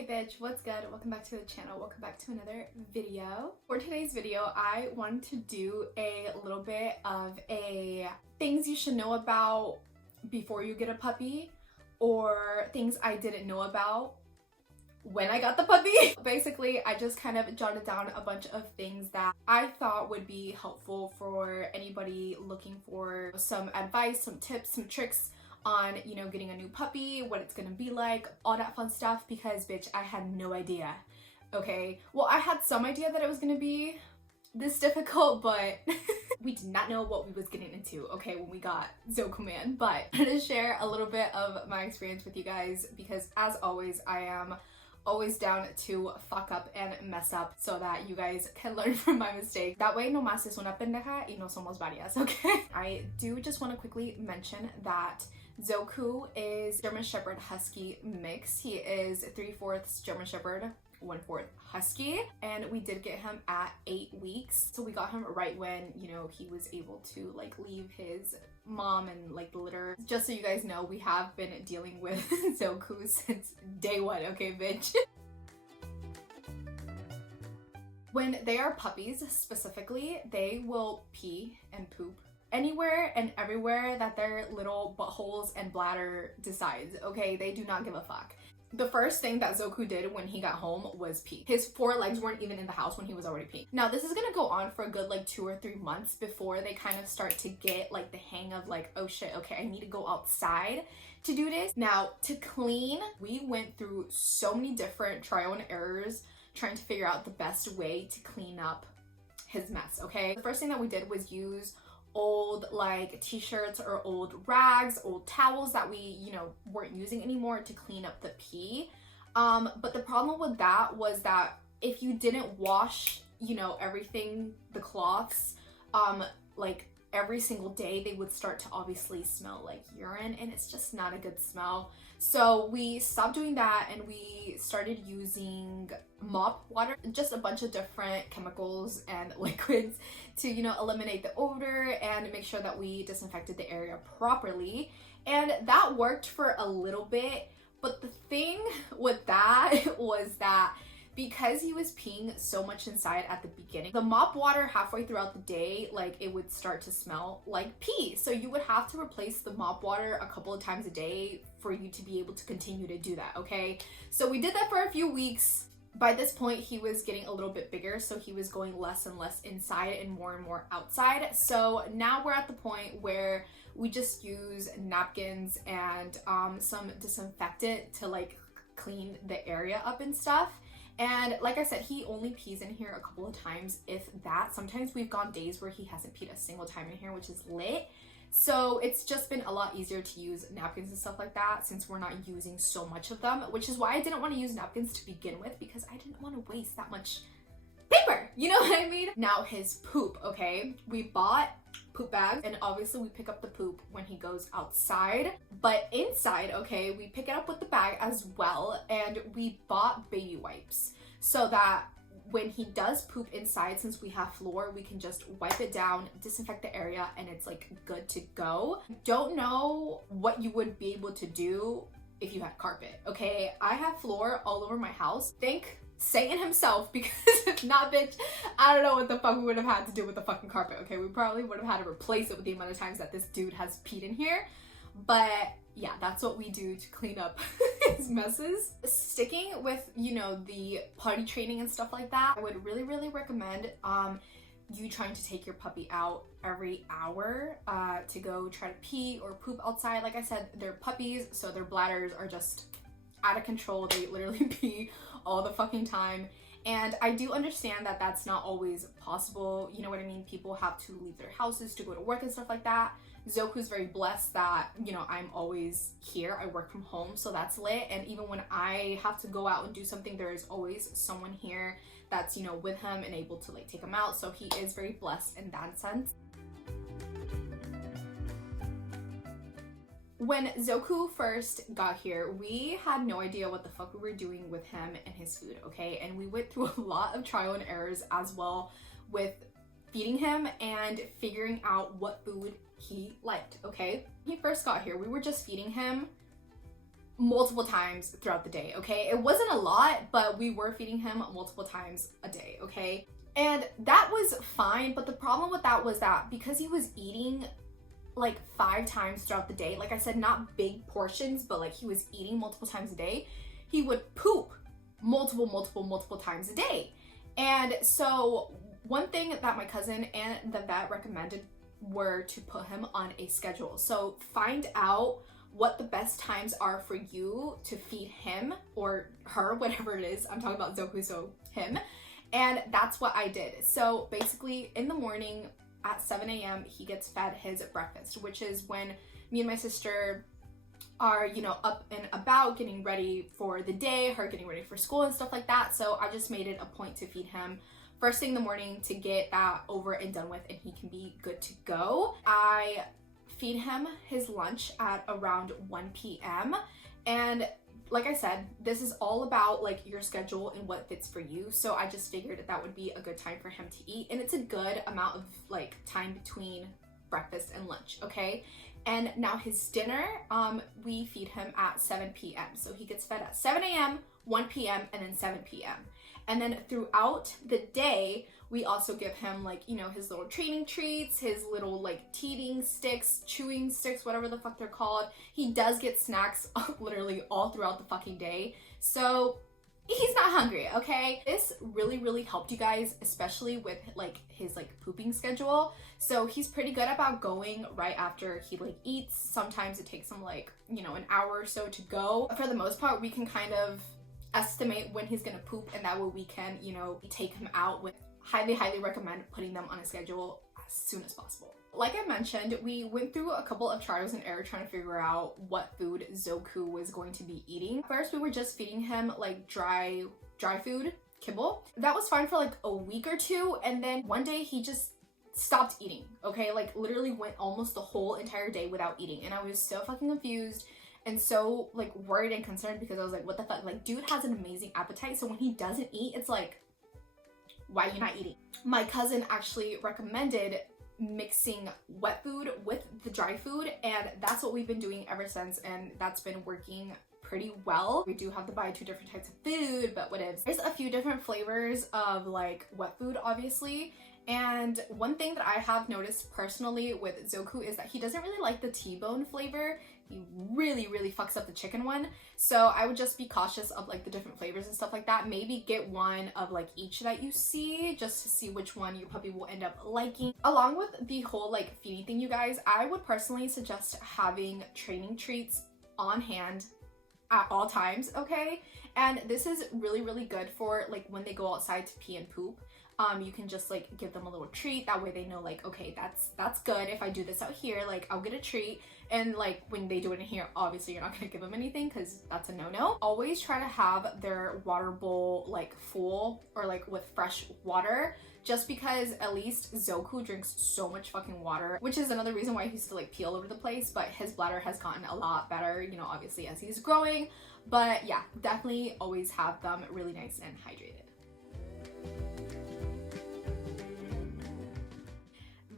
Hey bitch, what's good? Welcome back to the channel. Welcome back to another video. For today's video, I wanted to do a little bit of a things you should know about before you get a puppy, or things I didn't know about when I got the puppy. Basically, I just kind of jotted down a bunch of things that I thought would be helpful for anybody looking for some advice, some tips, some tricks on, you know, getting a new puppy, what it's gonna be like, all that fun stuff, because bitch, I had no idea. Okay, well, I had some idea that it was gonna be this difficult, but we did not know what we was getting into, okay, when we got Zoku man. But I'm gonna share a little bit of my experience with you guys, because as always, I am always down to fuck up and mess up so that you guys can learn from my mistake. That way, no más es una pendeja y no somos varias, okay? I do just want to quickly mention that Zoku is German Shepherd Husky mix. He is 3/4 German Shepherd, 1/4 Husky, and we did get him at 8 weeks. So we got him right when, you know, he was able to like leave his mom and like the litter. Just so you guys know, we have been dealing with Zoku since day one, okay, bitch? When they are puppies specifically, they will pee and poop anywhere and everywhere that their little buttholes and bladder decides, okay? They do not give a fuck. The first thing that Zoku did when he got home was pee. His 4 legs weren't even in the house when he was already peeing. Now, this is gonna go on for a good like 2 or 3 months before they kind of start to get like the hang of like, oh shit, okay, I need to go outside to do this. Now, to clean, we went through so many different trial and errors trying to figure out the best way to clean up his mess, okay? The first thing that we did was use old like t-shirts or old rags, old towels that we, you know, weren't using anymore to clean up the pee. But the problem with that was that if you didn't wash, you know, everything, the cloths, like every single day, they would start to obviously smell like urine, and it's just not a good smell. So we stopped doing that and we started using mop water, just a bunch of different chemicals and liquids to, you know, eliminate the odor and make sure that we disinfected the area properly. And that worked for a little bit, but the thing with that was that because he was peeing so much inside at the beginning, the mop water halfway throughout the day, like it would start to smell like pee. So you would have to replace the mop water a couple of times a day for you to be able to continue to do that, okay? So we did that for a few weeks. By this point, he was getting a little bit bigger, so he was going less and less inside and more outside. So now we're at the point where we just use napkins and some disinfectant to like clean the area up and stuff. And like I said, he only pees in here a couple of times, if that. Sometimes we've gone days where he hasn't peed a single time in here, which is lit. So it's just been a lot easier to use napkins and stuff like that since we're not using so much of them, which is why I didn't want to use napkins to begin with, because I didn't want to waste that much paper, you know what I mean? Now his poop, okay? We bought poop bags, and obviously we pick up the poop when he goes outside, but inside, okay, we pick it up with the bag as well, and we bought baby wipes so that when he does poop inside, since we have floor, we can just wipe it down, disinfect the area, and it's like good to go. Don't know what you would be able to do if you had carpet, okay? I have floor all over my house. Thank Satan himself, because if not, bitch, I don't know what the fuck we would have had to do with the fucking carpet, okay? We probably would have had to replace it with the amount of times that this dude has peed in here. But yeah, that's what we do to clean up his messes. Sticking with, you know, the potty training and stuff like that, I would really recommend you trying to take your puppy out every hour to go try to pee or poop outside. Like I said, they're puppies, so their bladders are just out of control. They literally pee all the fucking time. And I do understand that that's not always possible, you know what I mean? People have to leave their houses to go to work and stuff like that. Zoku's very blessed that, you know, I'm always here. I work from home, so that's lit. And even when I have to go out and do something, there is always someone here that's, you know, with him and able to like take him out. So he is very blessed in that sense. When Zoku first got here, we had no idea what the fuck we were doing with him and his food, okay? And we went through a lot of trial and errors as well with feeding him and figuring out what food he liked, okay? When he first got here, we were just feeding him multiple times throughout the day, okay? It wasn't a lot, but we were feeding him multiple times a day, okay? And that was fine, but the problem with that was that because he was eating like 5 times throughout the day, like I said, not big portions, but like he was eating multiple times a day, he would poop multiple times a day. And so one thing that my cousin and the vet recommended were to put him on a schedule. So find out what the best times are for you to feed him or her, whatever it is. I'm talking about Zoku, so him. And that's what I did. So basically in the morning at 7 a.m. he gets fed his breakfast, which is when me and my sister are, you know, up and about getting ready for the day, her getting ready for school and stuff like that. So I just made it a point to feed him first thing in the morning to get that over and done with and he can be good to go. I feed him his lunch at around 1 p.m. and like I said, this is all about like your schedule and what fits for you. So I just figured that would be a good time for him to eat, and it's a good amount of like time between breakfast and lunch, okay? And now his dinner, we feed him at 7 p.m. So he gets fed at 7 a.m., 1 p.m., and then 7 p.m. And then throughout the day, we also give him like, you know, his little training treats, his little like teething sticks, chewing sticks, whatever the fuck they're called. He does get snacks literally all throughout the fucking day. So he's not hungry, okay? This really helped you guys, especially with like his like pooping schedule. So he's pretty good about going right after he like eats. Sometimes it takes him like, you know, an hour or so to go. For the most part, we can kind of estimate when he's gonna poop, and that way we can, you know, take him out. With highly recommend putting them on a schedule as soon as possible. Like I mentioned, we went through a couple of trials and error trying to figure out what food Zoku was going to be eating. First, we were just feeding him like dry food, kibble. That was fine for like a week or two, and then one day he just stopped eating, okay? Like literally went almost the whole entire day without eating, and I was so fucking confused and so like worried and concerned because I was like, what the fuck? Like, dude has an amazing appetite, so when he doesn't eat, it's like, why are you not eating? My cousin actually recommended mixing wet food with the dry food, and that's what we've been doing ever since, and that's been working pretty well. We do have to buy 2 different types of food, but what if? There's a few different flavors of like wet food, obviously. And one thing that I have noticed personally with Zoku is that he doesn't really like the T-bone flavor. He really fucks up the chicken one. So I would just be cautious of like the different flavors and stuff like that. Maybe get one of like each that you see, just to see which one your puppy will end up liking. Along with the whole like feeding thing, you guys, I would personally suggest having training treats on hand at all times, okay? And this is really good for like when they go outside to pee and poop. You can just like give them a little treat. That way they know like, okay, that's good. If I do this out here, like I'll get a treat. And like when they do it in here, obviously you're not gonna give them anything because that's a no-no. Always try to have their water bowl like full or like with fresh water, just because at least Zoku drinks so much fucking water, which is another reason why he used to like pee all over the place, but his bladder has gotten a lot better, you know, obviously as he's growing. But yeah, definitely always have them really nice and hydrated.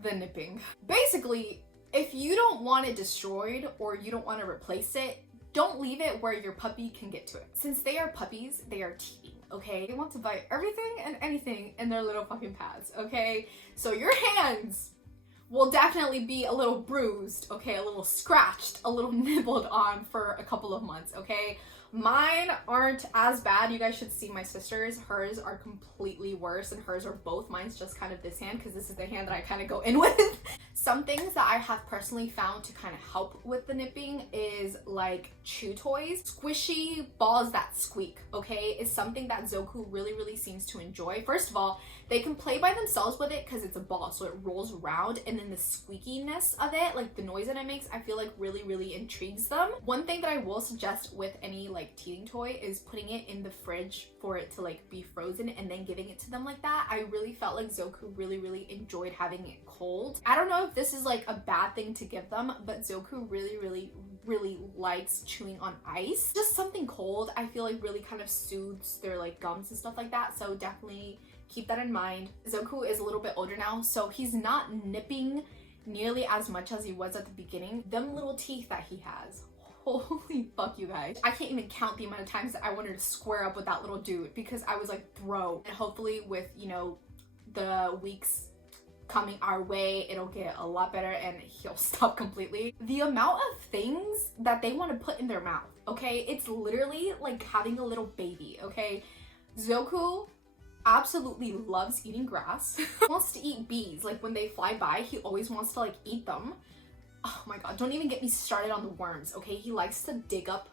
The nipping. Basically, if you don't want it destroyed or you don't want to replace it, don't leave it where your puppy can get to it. Since they are puppies, they are teething, okay? They want to bite everything and anything in their little fucking pads, okay? So your hands will definitely be a little bruised, okay? A little scratched, a little nibbled on for a couple of months, okay? Mine aren't as bad. You guys should see my sister's. Hers are completely worse, and hers are both. Mine's just kind of this hand because this is the hand that I kind of go in with. Some things that I have personally found to kind of help with the nipping is like chew toys. Squishy balls that squeak, okay, is something that Zoku really seems to enjoy. First of all, they can play by themselves with it because it's a ball, so it rolls around, and then the squeakiness of it, like the noise that it makes, I feel like really intrigues them. One thing that I will suggest with any like teething toy is putting it in the fridge for it to like be frozen and then giving it to them like that. I really felt like Zoku really enjoyed having it cold. I don't know if this is like a bad thing to give them, but Zoku really likes chewing on ice. Just something cold, I feel like really kind of soothes their like gums and stuff like that, so definitely keep that in mind. Zoku is a little bit older now, so he's not nipping nearly as much as he was at the beginning. Them little teeth that he has, Holy fuck, you guys. I can't even count the amount of times that I wanted to square up with that little dude because I was like, bro. And hopefully with, you know, the weeks coming our way, it'll get a lot better and he'll stop completely. The amount of things that they want to put in their mouth, okay? It's literally like having a little baby, okay? Zoku absolutely loves eating grass. He wants to eat bees. Like when they fly by, he always wants to like eat them. Oh my god, don't even get me started on the worms, okay? He likes to dig up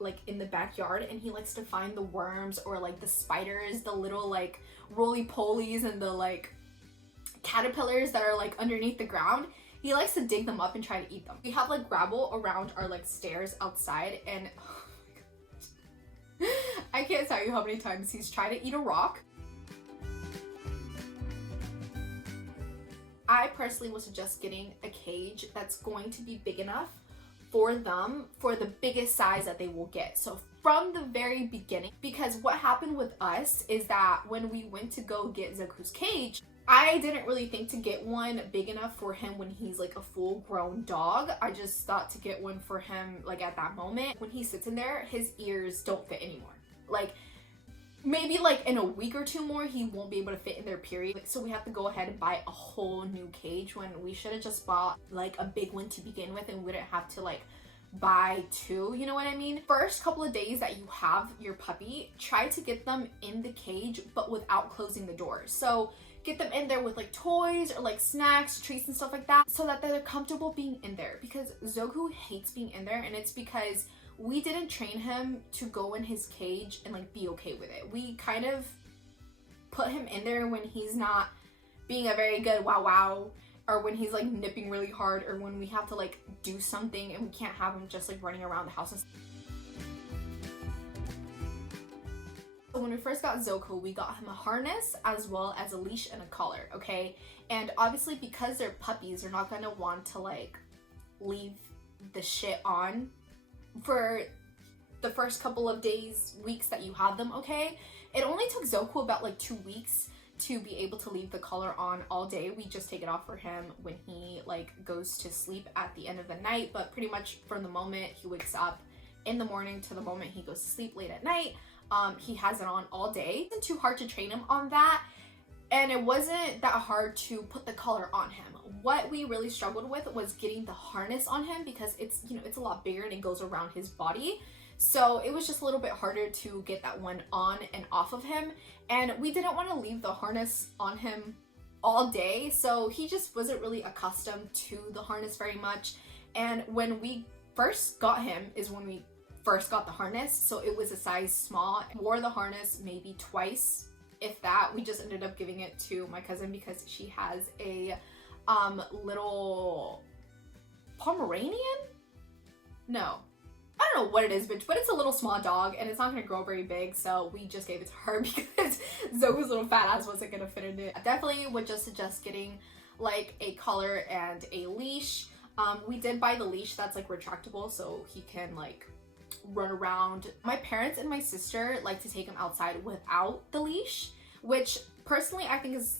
like in the backyard and he likes to find the worms or like the spiders, the little like roly-polies and the like caterpillars that are like underneath the ground. He likes to dig them up and try to eat them. We have like gravel around our like stairs outside and oh my god. I can't tell you how many times he's tried to eat a rock. I personally would suggest getting a cage that's going to be big enough for them for the biggest size that they will get. So from the very beginning, because what happened with us is that when we went to go get Zoku's cage, I didn't really think to get one big enough for him when he's like a full grown dog. I just thought to get one for him like at that moment. When he sits in there, his ears don't fit anymore. Like maybe like in a week or two more, he won't be able to fit in there, period. So we have to go ahead and buy a whole new cage when we should have just bought like a big one to begin with and wouldn't have to like buy two, you know what I mean? First couple of days that you have your puppy, try to get them in the cage but without closing the door. So get them in there with like toys or like snacks, treats and stuff like that so that they're comfortable being in there, because Zoku hates being in there, and it's because we didn't train him to go in his cage and like be okay with it. We kind of put him in there when he's not being a very good wow wow, or when he's like nipping really hard, or when we have to like do something and we can't have him just like running around the house and stuff. When we first got Zoku, we got him a harness as well as a leash and a collar, okay? And obviously because they're puppies, they're not gonna want to like leave the shit on for the first couple of days, weeks that you have them, okay? It only took Zoku about like 2 weeks to be able to leave the collar on all day. We just take it off for him when he like goes to sleep at the end of the night, but pretty much from the moment he wakes up in the morning to the moment he goes to sleep late at night, he has it on all day. It wasn't too hard to train him on that, and it wasn't that hard to put the collar on him. What we really struggled with was getting the harness on him, because it's, you know, it's a lot bigger and it goes around his body. So it was just a little bit harder to get that one on and off of him, and we didn't want to leave the harness on him all day, so he just wasn't really accustomed to the harness very much. And when we first got him is when we first got the harness, so it was a size small. Wore the harness maybe twice, if that. We just ended up giving it to my cousin because she has a little Pomeranian? No, I don't know what it is, bitch, but it's a little small dog and it's not gonna grow very big, so we just gave it to her because Zoku's little fat ass wasn't gonna fit in it. I definitely would just suggest getting like a collar and a leash. We did buy the leash that's like retractable so he can like run around. My parents and my sister like to take him outside without the leash, which personally I think is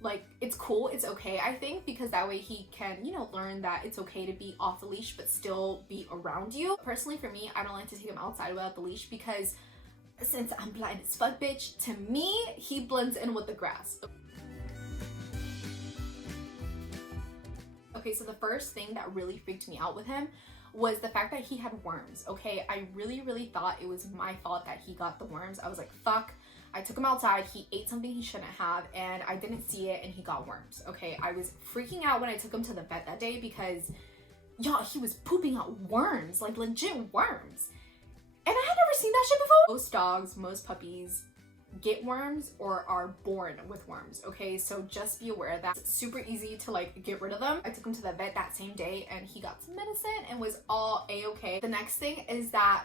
like, it's cool, it's okay, I think, because that way he can, you know, learn that it's okay to be off the leash but still be around you. Personally for me, I don't like to take him outside without the leash because since I'm blind as fuck, bitch, to me he blends in with the grass. Okay, so the first thing that really freaked me out with him was the fact that he had worms, okay? I really thought it was my fault that he got the worms. I was like, fuck. I took him outside, he ate something he shouldn't have, and I didn't see it, and he got worms, okay? I was freaking out when I took him to the vet that day because, y'all, he was pooping out worms, like legit worms. And I had never seen that shit before. Most dogs, most puppies get worms or are born with worms, okay? So just be aware that it's super easy to like get rid of them. I took him to the vet that same day and he got some medicine and was all a-okay. The next thing is that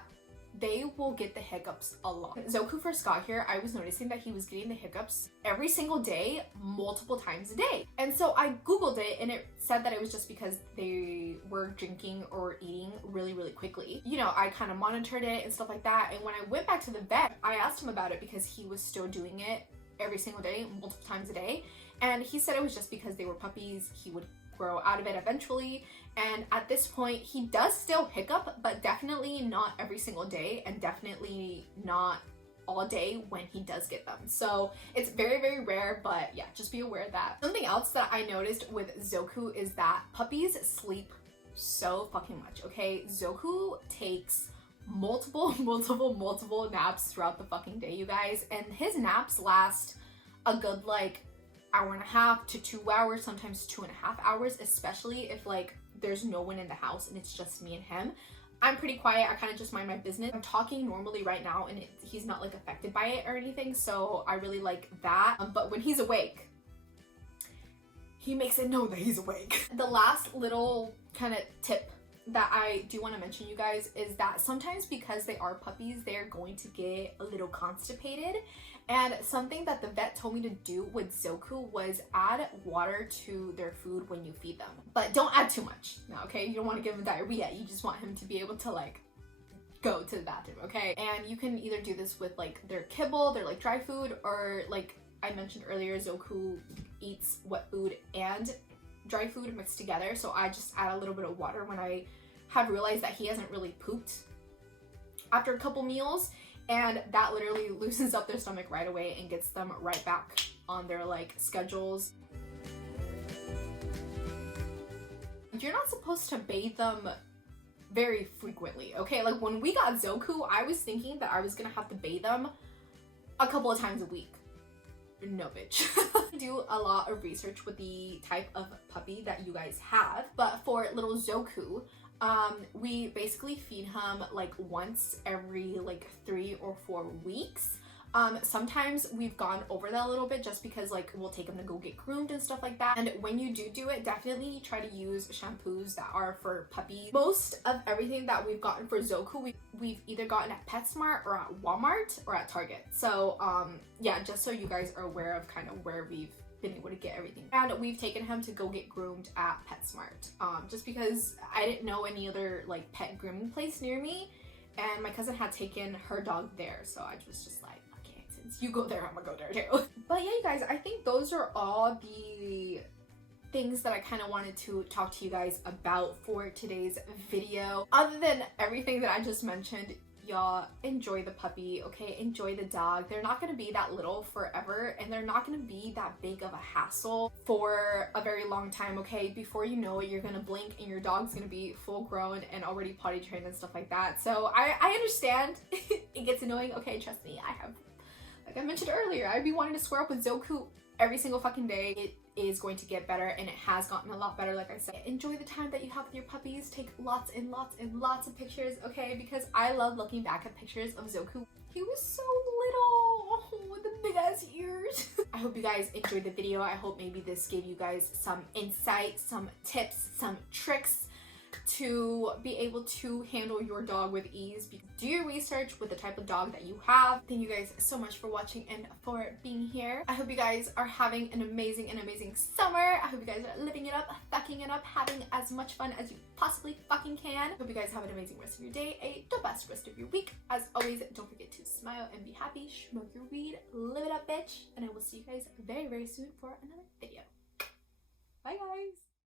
they will get the hiccups a lot. When Zoku first got here, I was noticing that he was getting the hiccups every single day, multiple times a day. And so I Googled it and it said that it was just because they were drinking or eating really quickly. You know, I kind of monitored it and stuff like that. And when I went back to the vet, I asked him about it because he was still doing it every single day, multiple times a day. And he said it was just because they were puppies. He would grow out of it eventually. And at this point, he does still hiccup, but definitely not every single day, and definitely not all day when he does get them. So it's very, very rare, but yeah, just be aware of that. Something else that I noticed with Zoku is that puppies sleep so fucking much, okay? Zoku takes multiple naps throughout the fucking day, you guys, and his naps last a good like hour and a half to 2 hours, sometimes 2.5 hours, especially if like there's no one in the house and it's just me and him. I'm pretty quiet. I kind of just mind my business. I'm talking normally right now and he's not like affected by it or anything, so I really like that. But when he's awake, he makes it known that he's awake. The last little kind of tip that I do want to mention, you guys, is that sometimes because they are puppies, they're going to get a little constipated. And something that the vet told me to do with Zoku was add water to their food when you feed them. But don't add too much, okay? You don't want to give him diarrhea. You just want him to be able to like go to the bathroom, okay? And you can either do this with like their kibble, their like dry food, or like I mentioned earlier, Zoku eats wet food and dry food mixed together. So I just add a little bit of water when I have realized that he hasn't really pooped after a couple meals. And that literally loosens up their stomach right away and gets them right back on their like schedules. You're not supposed to bathe them very frequently, okay? Like when we got Zoku, I was thinking that I was gonna have to bathe them a couple of times a week. No, bitch. Do a lot of research with the type of puppy that you guys have, but for little Zoku, we basically feed him like once every like 3 or 4 weeks. Sometimes we've gone over that a little bit just because like we'll take him to go get groomed and stuff like that. And when you do it, definitely try to use shampoos that are for puppies. Most of everything that we've gotten for Zoku, we've either gotten at PetSmart or at Walmart or at Target. So yeah, just so you guys are aware of kind of where we've been able to get everything. And we've taken him to go get groomed at PetSmart, just because I didn't know any other like pet grooming place near me, and my cousin had taken her dog there, so I was just like, okay, since you go there, I'm gonna go there too. But yeah, you guys, I think those are all the things that I kind of wanted to talk to you guys about for today's video. Other than everything that I just mentioned, y'all enjoy the puppy, okay? Enjoy the dog. They're not gonna be that little forever, and they're not gonna be that big of a hassle for a very long time, okay? Before you know it, you're gonna blink and your dog's gonna be full grown and already potty trained and stuff like that. So I understand it gets annoying, okay? Trust me, I have, like I mentioned earlier, I'd be wanting to square up with Zoku every single fucking day. It is going to get better, and it has gotten a lot better, like I said. Enjoy the time that you have with your puppies. Take lots and lots and lots of pictures, okay? Because I love looking back at pictures of Zoku. He was so little, with the big ass ears. I hope you guys enjoyed the video. I hope maybe this gave you guys some insight, some tips, some tricks to be able to handle your dog with ease. Do your research with the type of dog that you have. Thank you guys so much for watching and for being here. I hope you guys are having an amazing summer. I hope you guys are living it up, fucking it up, having as much fun as you possibly fucking can. Hope you guys have an amazing rest of your day, a the best rest of your week. As always, don't forget to smile and be happy, smoke your weed, live it up, bitch. And I will see you guys very soon for another video. Bye guys.